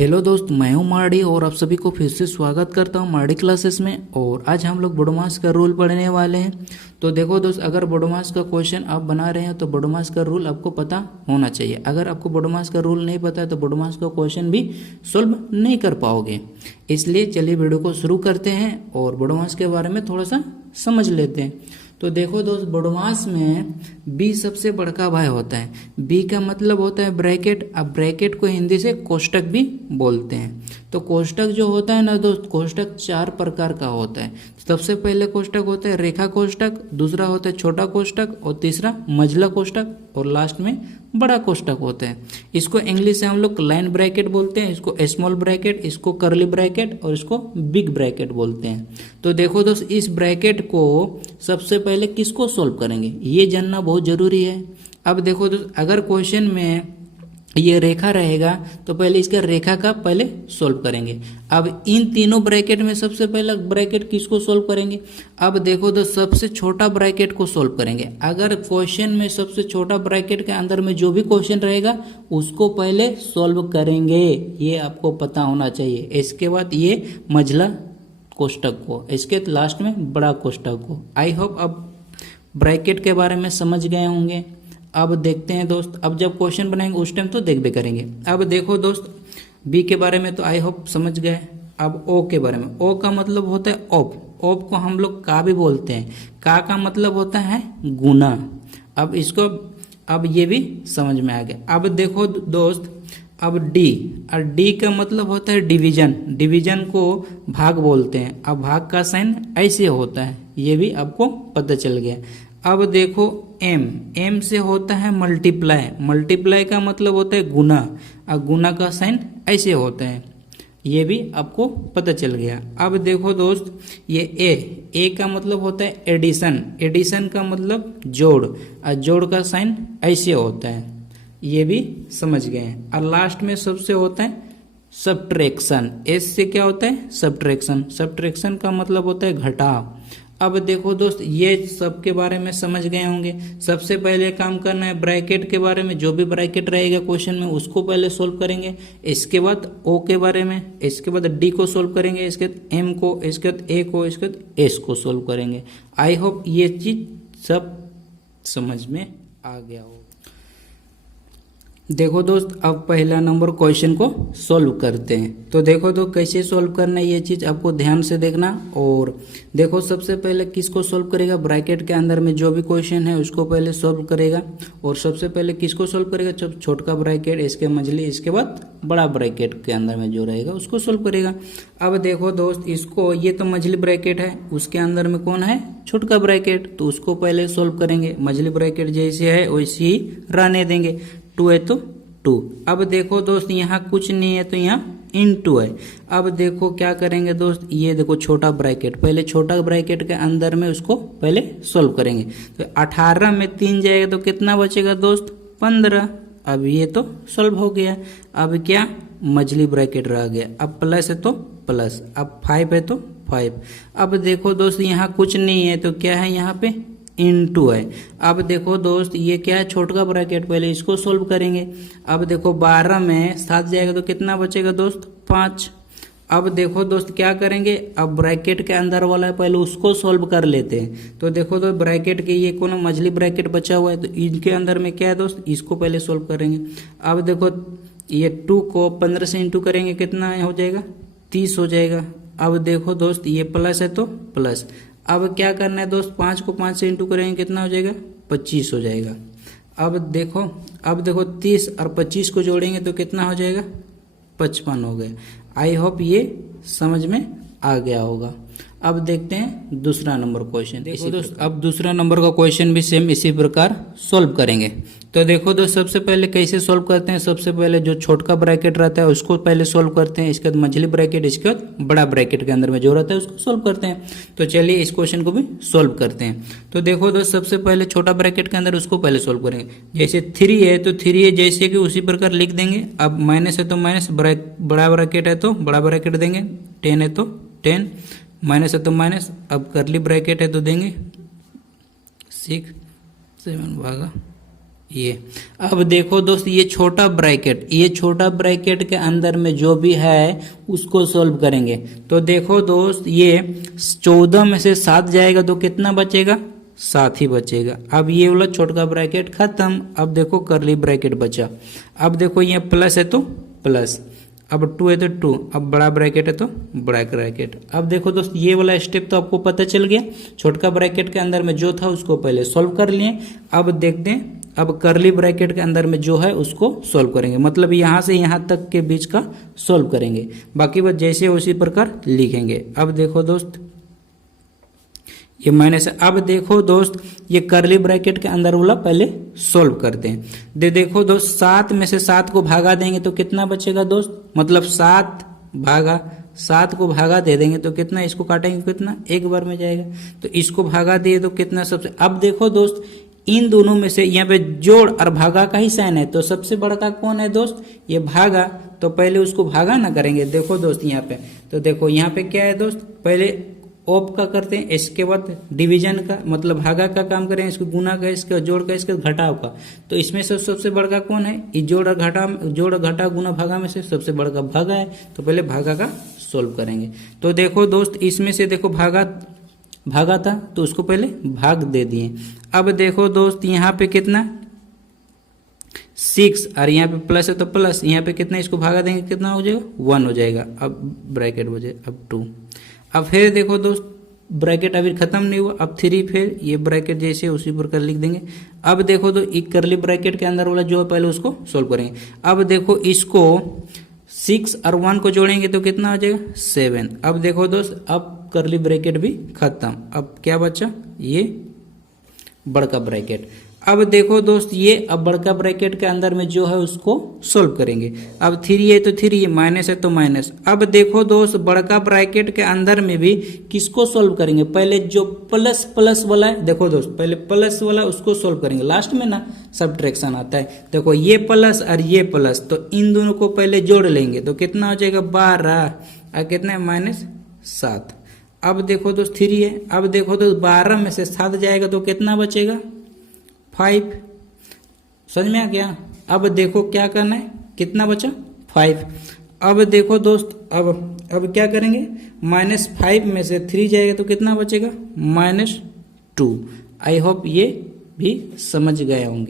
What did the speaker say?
Hello दोस्त, मैं हूं मार्डी और आप सभी को फिर से स्वागत करता हूं मार्डी क्लासेस में। और आज हम लोग बोडोमास का रूल पढ़ने वाले हैं। तो देखो दोस्त, अगर बोडोमास का क्वेश्चन आप बना रहे हैं तो बोडोमास का रूल आपको पता होना चाहिए। अगर आपको बोडोमास का रूल नहीं पता है तो बोडोमास का क्वेश्चन भी सोल्व नहीं कर पाओगे। इसलिए चलिए वीडियो को शुरू करते हैं और बोडोमास के बारे में थोड़ा सा समझ लेते हैं। तो देखो दोस्त, बोडोमास में बी सबसे बड़का भाई होता है। बी का मतलब होता है ब्रैकेट। अब ब्रैकेट को हिंदी से कोष्टक भी बोलते हैं। तो कोष्टक जो होता है ना दोस्त, कोष्टक 4 प्रकार का होता है। सबसे पहले कोष्टक होता है रेखा कोष्टक, दूसरा होता है छोटा कोष्टक और तीसरा मझला कोष्टक और लास्ट में बड़ा कोष्टक होता है। इसको इंग्लिश से हम लोग लाइन ब्रैकेट बोलते हैं, इसको स्मॉल ब्रैकेट, इसको कर्ली ब्रैकेट और इसको बिग ब्रैकेट बोलते हैं। तो देखो दोस्त, इस ब्रैकेट को सबसे पहले किसको सोल्व करेंगे ये जानना बहुत जरूरी है। अब देखो दोस्त, अगर क्वेश्चन में ये रेखा रहेगा तो पहले इसका रेखा का पहले सोल्व करेंगे। अब इन तीनों ब्रैकेट में सबसे पहला ब्रैकेट किसको सोल्व करेंगे? अब देखो तो सबसे छोटा ब्रैकेट को सोल्व करेंगे। अगर क्वेश्चन में सबसे छोटा ब्रैकेट के अंदर में जो भी क्वेश्चन रहेगा उसको पहले सोल्व करेंगे, ये आपको पता होना चाहिए। इसके बाद ये मझला कोष्टक को, इसके लास्ट में बड़ा कोष्टक को। आई होप अब ब्रैकेट के बारे में समझ गए होंगे। अब देखते हैं दोस्त, अब जब क्वेश्चन बनाएंगे उस टाइम तो देख भी करेंगे। अब देखो दोस्त, बी के बारे में तो आई होप समझ गए। अब ओ के बारे में, ओ का मतलब होता है ऑप। ऑप को हम लोग का भी बोलते हैं। का मतलब होता है गुना। अब इसको अब ये भी समझ में आ गया। अब देखो दोस्त, अब डी, और डी का मतलब होता है डिवीजन। डिवीजन को भाग बोलते हैं। अब भाग का साइन ऐसे होता है, ये भी आपको पता चल गया। अब देखो एम, एम से होता है मल्टीप्लाई। मल्टीप्लाई का मतलब होता है गुना, और गुना का साइन ऐसे होता है, ये भी आपको पता चल गया। अब देखो दोस्त, ये ए का मतलब होता है एडिशन। एडिशन का मतलब जोड़, और जोड़ का साइन ऐसे होता है, ये भी समझ गए। और लास्ट में सबसे होता है सब्ट्रैक्शन। एस से क्या होता है? सब्ट्रैक्शन। सब्ट्रैक्शन का मतलब होता है घटाव। अब देखो दोस्त, ये सब के बारे में समझ गए होंगे। सबसे पहले काम करना है ब्रैकेट के बारे में, जो भी ब्रैकेट रहेगा क्वेश्चन में उसको पहले सोल्व करेंगे। इसके बाद ओ के बारे में, इसके बाद डी को सोल्व करेंगे, इसके बाद एम को, इसके बाद ए को, इसके बाद एस को सोल्व करेंगे। आई होप ये चीज सब समझ में आ गया हो। देखो दोस्त, अब पहला नंबर क्वेश्चन को सॉल्व करते हैं। तो देखो तो कैसे सॉल्व करना है ये चीज आपको ध्यान से देखना। और देखो सबसे पहले किसको सॉल्व करेगा? ब्रैकेट के अंदर में जो भी क्वेश्चन है उसको पहले सॉल्व करेगा। और सबसे पहले किसको सॉल्व करेगा? जब छोटा ब्रैकेट, इसके मझली, इसके बाद बड़ा ब्रैकेट के अंदर में जो रहेगा उसको सॉल्व करेगा। अब देखो दोस्त, इसको, ये तो मझली ब्रैकेट है, उसके अंदर में कौन है? छोटा ब्रैकेट, तो उसको पहले सॉल्व करेंगे। मझली ब्रैकेट जैसे है वैसे ही रहने देंगे। 2 है तो 2। अब देखो दोस्त, यहाँ कुछ नहीं है तो यहाँ इनटू है। अब देखो क्या करेंगे दोस्त, ये देखो छोटा ब्रैकेट, पहले छोटा ब्रैकेट के अंदर में उसको पहले सोल्व करेंगे। तो 18 में 3 जाएगा तो कितना बचेगा दोस्त? 15। अब ये तो सोल्व हो गया। अब क्या? मझली ब्रैकेट रह गया। अब प्लस है तो प्लस, अब 5 है तो 5। अब देखो दोस्त, यहाँ कुछ नहीं है तो क्या है? यहाँ पे इनटू है। अब देखो दोस्त, ये क्या है? छोटा ब्रैकेट, पहले इसको सोल्व करेंगे। अब देखो 12 में 7 जाएगा तो कितना बचेगा दोस्त? 5। अब देखो दोस्त क्या करेंगे, अब ब्रैकेट के अंदर वाला है पहले उसको सोल्व कर लेते हैं। तो देखो तो ब्रैकेट के ये कौन मझली ब्रैकेट बचा हुआ है तो इनके अंदर में क्या है दोस्त, इसको पहले सोल्व करेंगे। अब देखो ये 2 को 15 से इंटू करेंगे, कितना हो जाएगा? 30 हो जाएगा। अब देखो दोस्त, ये प्लस है तो प्लस। अब क्या करना है दोस्त, 5 को 5 से इंटू करेंगे, कितना हो जाएगा? 25 हो जाएगा। अब देखो 30 और 25 को जोड़ेंगे तो कितना हो जाएगा? 55 हो गया। आई होप ये समझ में आ गया होगा। अब देखते हैं दूसरा नंबर क्वेश्चन। देखो दोस्त, अब दूसरा नंबर का क्वेश्चन भी सेम इसी प्रकार सोल्व करेंगे। तो देखो दोस्त, सबसे पहले कैसे सोल्व करते हैं? सबसे पहले जो छोटा ब्रैकेट रहता है उसको पहले सोल्व करते हैं, इसके बाद मझली ब्रैकेट, इसके बाद बड़ा ब्रैकेट के अंदर में जो रहता है उसको सोल्व करते हैं। तो चलिए इस क्वेश्चन को भी सोल्व करते हैं। तो देखो दोस्त, सबसे पहले छोटा ब्रैकेट के अंदर उसको पहले सोल्व करेंगे। जैसे 3 है तो 3 है जैसे कि उसी प्रकार लिख देंगे। अब माइनस है तो माइनस, बड़ा ब्रैकेट है तो बड़ा ब्रैकेट देंगे। 10 है तो 10, माइनस है तो माइनस। अब करली ब्रैकेट है तो देंगे 6, 7 भागा ये। अब देखो दोस्त ये छोटा ब्रैकेट, ये छोटा ब्रैकेट के अंदर में जो भी है उसको सॉल्व करेंगे। तो देखो दोस्त ये 14 में से 7 जाएगा तो कितना बचेगा, 7 ही बचेगा। अब ये वाला छोटा ब्रैकेट खत्म। अब देखो करली ब्रैकेट बचा। अब देखो ये प्लस है तो प्लस, अब 2 है तो 2, अब बड़ा ब्रैकेट है तो बड़ा ब्रैकेट। अब देखो दोस्त ये वाला स्टेप तो आपको पता चल गया, छोटका ब्रैकेट के अंदर में जो था उसको पहले सॉल्व कर लिए। अब देखते हैं, अब करली ब्रैकेट के अंदर में जो है उसको सॉल्व करेंगे, मतलब यहाँ से यहाँ तक के बीच का सॉल्व करेंगे, बाकी बस जैसे उसी प्रकार लिखेंगे। अब देखो दोस्त ये माइनस है। अब देखो दोस्त ये करली ब्रैकेट के अंदर वाला पहले सॉल्व करते हैं। देखो दोस्त 7 में से 7 को भागा देंगे तो कितना बचेगा दोस्त, मतलब 7 को भागा दे देंगे तो कितना, इसको काटेंगे कितना, एक बार में जाएगा। तो इसको भागा दिए तो कितना सबसे। अब देखो दोस्त इन दोनों में से यहाँ पे जोड़ और भागा का ही साइन है, तो सबसे बड़ा कौन है दोस्त, ये भागा। तो पहले उसको भागा ना करेंगे। देखो दोस्त यहाँ पे, तो देखो यहाँ पे क्या है दोस्त, पहले ऑप का करते हैं, इसके बाद डिवीजन का मतलब भागा का काम करें, इसको गुना का, इसका जोड़ का, इसका घटाव का। तो इसमें से सबसे बड़ा कौन है, ये जोड़ घटा गुना भागा में से सबसे बड़ा भागा है। तो पहले भागा का सोल्व करेंगे। तो देखो दोस्त इसमें से देखो भागा था तो उसको पहले भाग दे दिए। अब देखो दोस्त यहाँ पे कितना 6 और यहाँ पे प्लस है तो प्लस, यहाँ पे कितना, इसको भागा देंगे कितना हो जाएगा, 1 हो जाएगा। अब ब्रैकेट हो जाए अब 2। अब फिर देखो दोस्त ब्रैकेट अभी खत्म नहीं हुआ, अब 3, फिर ये ब्रैकेट जैसे उसी प्रकार लिख देंगे। अब देखो तो एक करली ब्रैकेट के अंदर वाला जो है पहले उसको सोल्व करेंगे। अब देखो इसको 6 और 1 को जोड़ेंगे तो कितना हो जाएगा 7। अब देखो दोस्त अब करली ब्रैकेट भी खत्म। अब क्या बचा, ये बड़का ब्रैकेट। अब देखो दोस्त ये अब बड़का ब्रैकेट के अंदर में जो है उसको सोल्व करेंगे। अब 3 है तो 3, माइनस है तो माइनस। अब देखो दोस्त बड़का ब्रैकेट के अंदर में भी किसको सोल्व करेंगे, पहले जो प्लस वाला है, देखो दोस्त पहले प्लस वाला उसको सोल्व करेंगे, लास्ट में ना सब्ट्रैक्शन आता है। देखो ये प्लस और ये प्लस, तो इन दोनों को पहले जोड़ लेंगे तो कितना हो जाएगा 12 और कितना है -7। अब देखो दोस्त 3 है। अब देखो दोस्त 12 में से 7 जाएगा तो कितना बचेगा 5। समझ में आ गया। अब देखो क्या करना है, कितना बचा 5। अब देखो दोस्त अब क्या करेंगे, -5 में से 3 जाएगा तो कितना बचेगा -2। आई होप ये भी समझ गए होंगे।